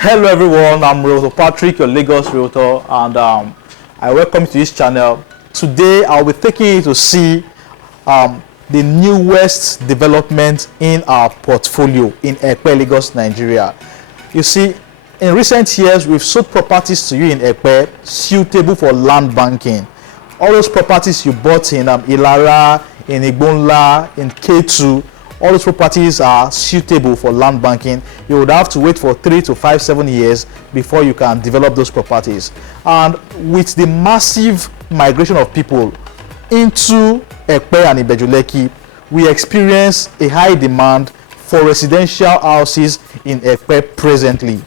Hello everyone, I'm Realtor Patrick, your Lagos Realtor, and I welcome you to this channel. Today I'll be taking you to see the newest development in our portfolio in Epe, Lagos, Nigeria. You see, in recent years we've sold properties to you in Epe suitable for land banking. All those properties you bought in Ilara, in Igbonla, in K2, all those properties are suitable for land banking. You would have to wait for 3 to 5, 7 years before you can develop those properties. And with the massive migration of people into Epe and Lekki, we experience a high demand for residential houses in Epe presently.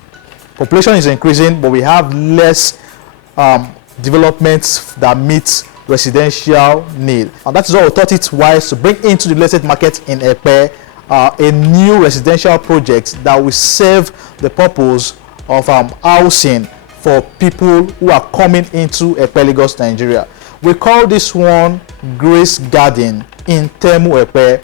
Population is increasing, but we have less developments that meet residential need, and that is why we thought it wise to bring into the real estate market in Epe a new residential project that will serve the purpose of housing for people who are coming into Epe, Lagos, Nigeria. We call this one Grace Garden in Temu, Epe.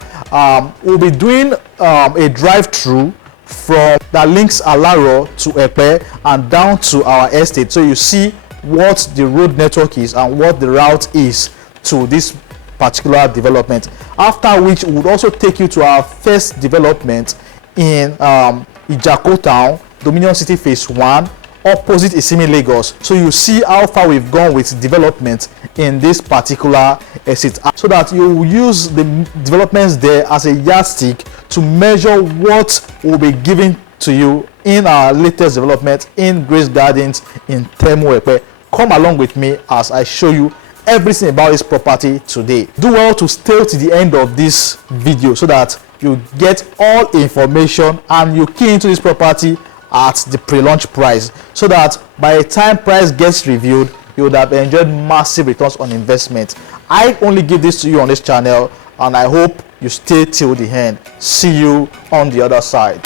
We'll be doing a drive-through from that links Alaro to Epe and down to our estate, so you see what the road network is and what the route is to this particular development. After which we would also take you to our first development in Ijako Town, Dominion City Phase 1, opposite ISIMI Lagos. So you see how far we've gone with development in this particular estate, so that you will use the developments there as a yardstick to measure what will be given to you in our latest development in Grace Gardens in Temu, Epe. Come along with me as I show you everything about this property today. Do well to stay to the end of this video so that you get all information and you key into this property at the pre-launch price, so that by the time price gets reviewed, you would have enjoyed massive returns on investment. I only give this to you on this channel, and I hope you stay till the end. See you on the other side.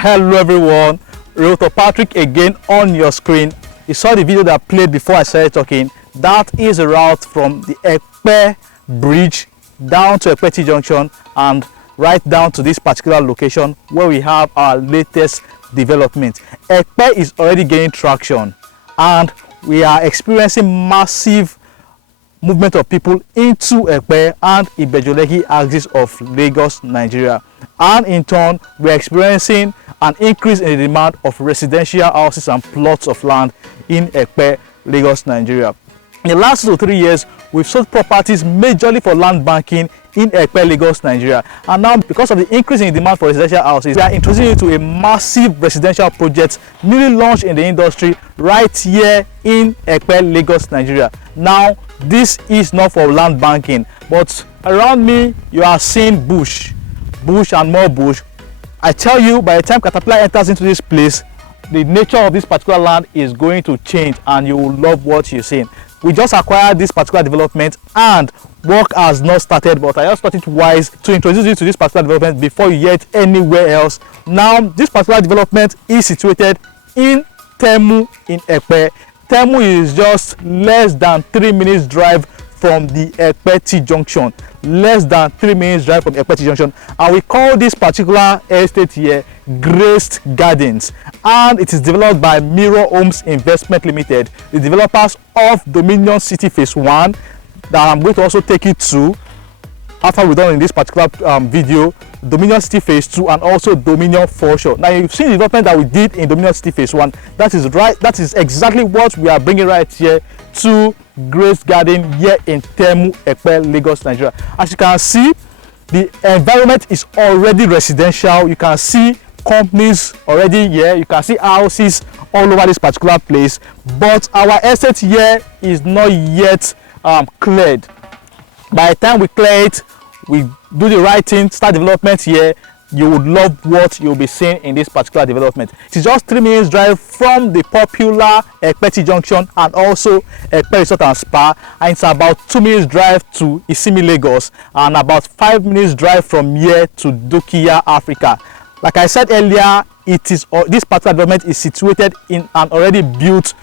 Hello everyone, Realtor Patrick again on your screen. You saw the video that I played before I started talking. That is a route from the Epe bridge down to Epe T Junction and right down to this particular location where we have our latest development. Epe is already gaining traction and we are experiencing massive movement of people into Epe and Lekki axis of Lagos, Nigeria, and in turn we are experiencing an increase in the demand of residential houses and plots of land in Epe, Lagos, Nigeria. In the last 2 to 3 years, we've sold properties majorly for land banking in Epe, Lagos, Nigeria, and now because of the increase in demand for residential houses, we are introducing you to a massive residential project newly launched in the industry right here in Epe, Lagos, Nigeria. Now this is not for land banking, but around me you are seeing bush and more bush. I tell you, by the time Caterpillar enters into this place, the nature of this particular land is going to change and you will love what you're seeing. We just acquired this particular development and work has not started, but I just thought it wise to introduce you to this particular development before you get anywhere else. Now this particular development is situated in Temu in Epe. Temu is just less than 3 minutes drive from the Epe T Junction. Less than 3 minutes drive from Epe T Junction, and we call this particular estate here Graced Gardens, and it is developed by Mirror Homes Investment Limited, the developers of Dominion City Phase 1 that I'm going to also take you to after we're done in this particular video, Dominion City Phase 2 and also Dominion Foreshore. Now you've seen the development that we did in Dominion City Phase 1. That is right, that is exactly what we are bringing right here to Graced Garden here in Temu, Epe, Lagos, Nigeria. As you can see, the environment is already residential. You can see companies already here. You can see houses all over this particular place, but our estate here is not yet cleared. By the time we clear it, we do the right thing, start development here, you would love what you'll be seeing in this particular development. It is just 3 minutes drive from the popular Epe T Junction and also Epe Resort and Spa, and it's about 2 minutes drive to ISIMI Lagos and about 5 minutes drive from here to Genteel, Africa. Like I said earlier, it is this particular development is situated in an already built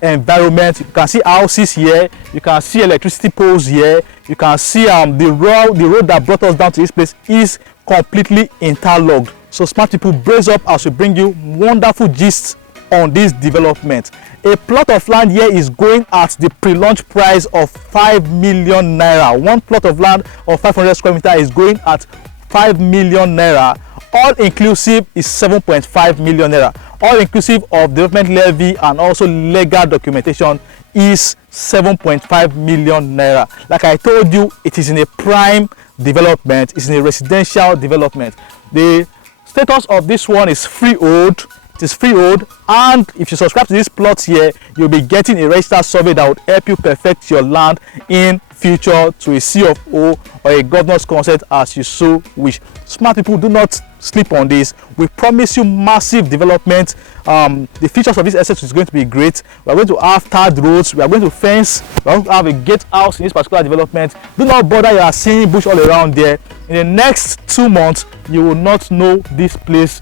environment. You can see houses here, you can see electricity poles here, you can see the road that brought us down to this place is completely interlocked. So smart people, brace up as we bring you wonderful gists on this development. A plot of land here is going at the pre-launch price of 5 million naira. One plot of land of 500 square meter is going at 5 million naira. All inclusive is 7.5 million naira. All inclusive of development levy and also legal documentation is 7.5 million naira. Like I told you, it is in a prime development, it's in a residential development. The status of this one is freehold. It is freehold, and if you subscribe to this plot here, you'll be getting a registered survey that would help you perfect your land in future to a C of O or a governor's consent as you so wish. Smart people, do not sleep on this. We promise you massive development. The features of this estate is going to be great. We are going to have tarred roads, we are going to fence, we are going to have a gatehouse in this particular development. Do not bother, you are seeing bush all around there. In the next 2 months, you will not know this place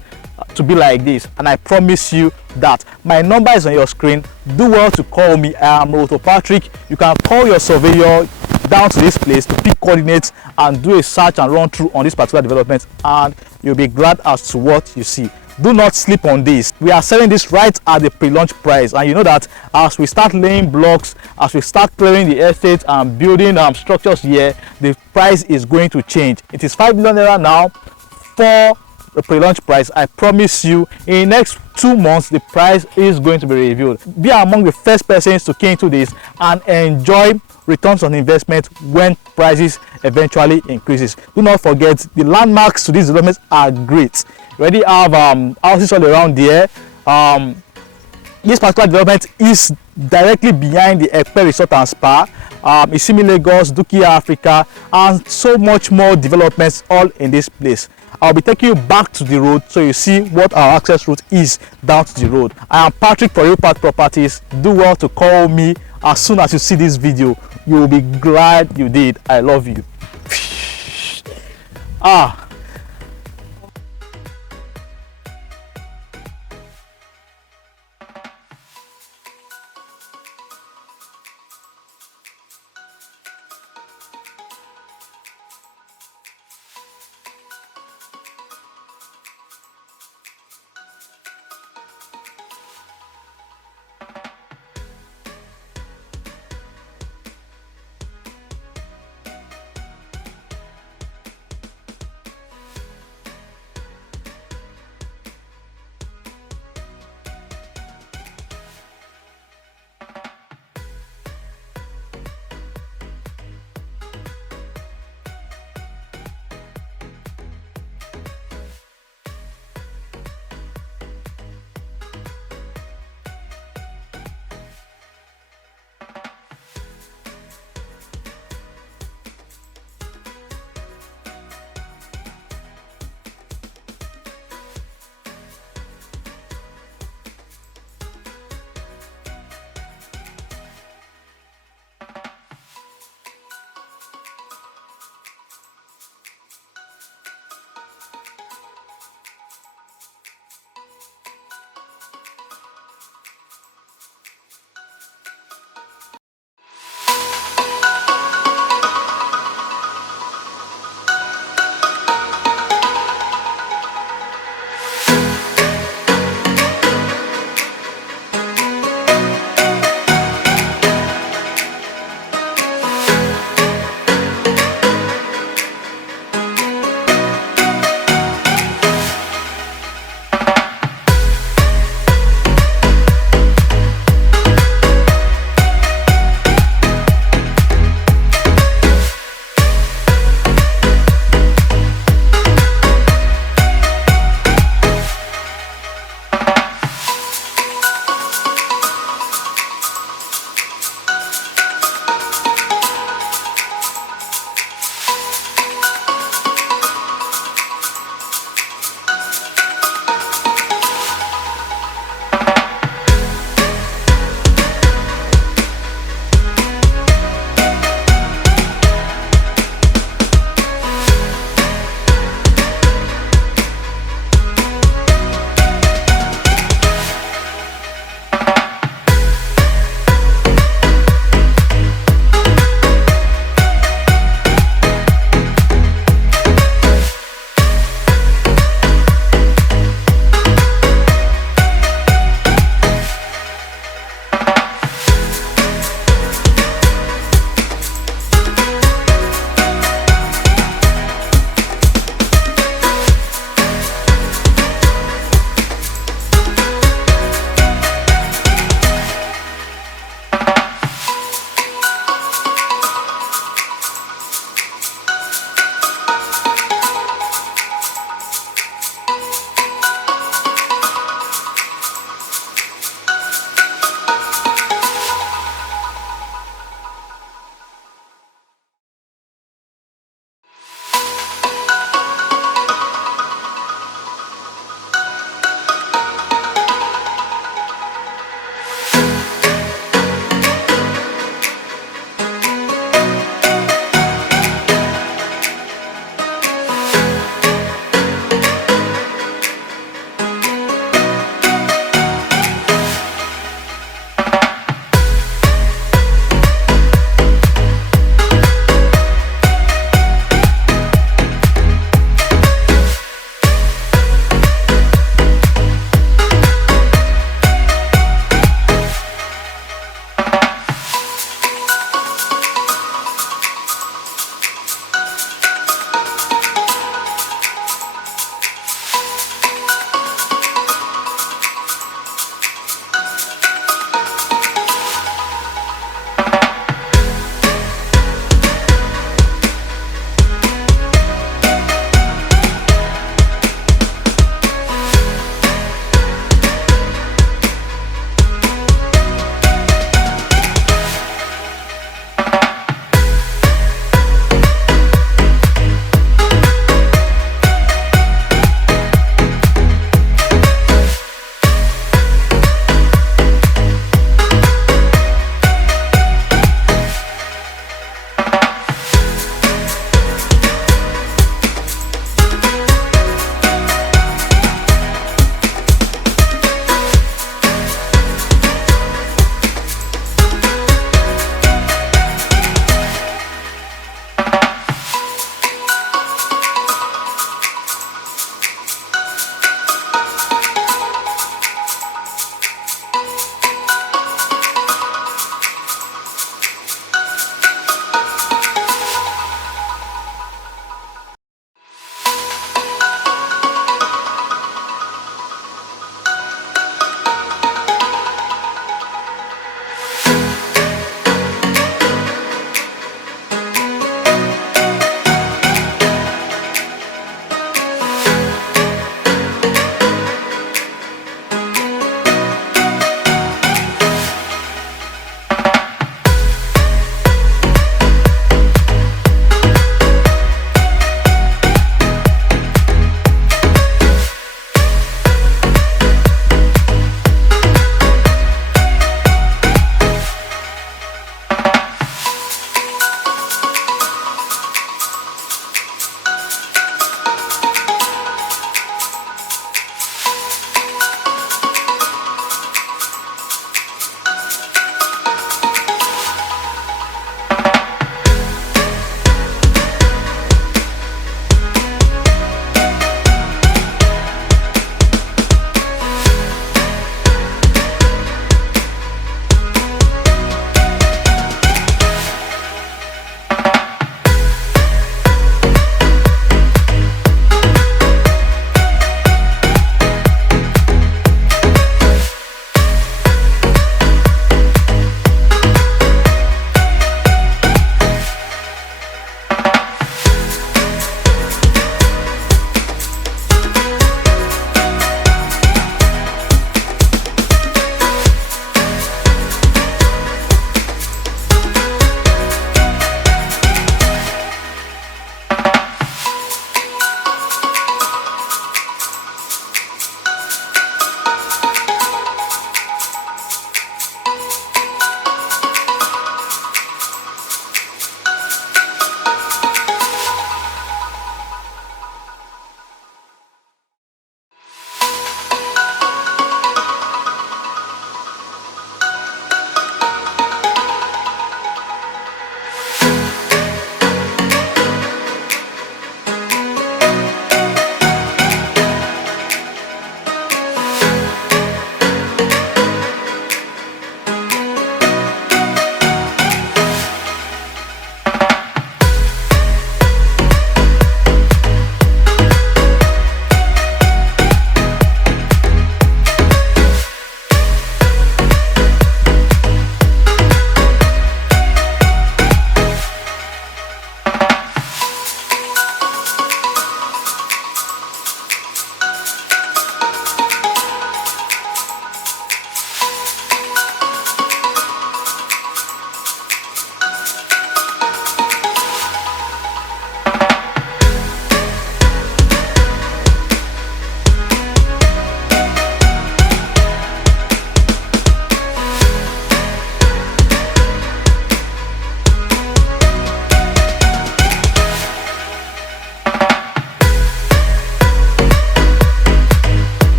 to be like this, and I promise you that. My number is on your screen. Do well to call me. I am Realtor Patrick. You can call your surveyor down to this place to pick coordinates and do a search and run through on this particular development, and you'll be glad as to what you see. Do not sleep on this. We are selling this right at the pre-launch price, and you know that as we start laying blocks, as we start clearing the estate and building structures here, the price is going to change. It is 5 million naira now for the pre-launch price. I promise you, in the next 2 months, the price is going to be reviewed. Be among the first persons to key into this and enjoy returns on investment when prices eventually increases. Do not forget, the landmarks to these developments are great. You already have houses all around there. This particular development is directly behind the Epe Resort and Spa, ISIMI Lagos, Genteel, Africa, and so much more developments all in this place. I'll be taking you back to the road so you see what our access route is down to the road. I am Patrick for Real Path Properties. Do well to call me as soon as you see this video. You will be glad you did. I love you.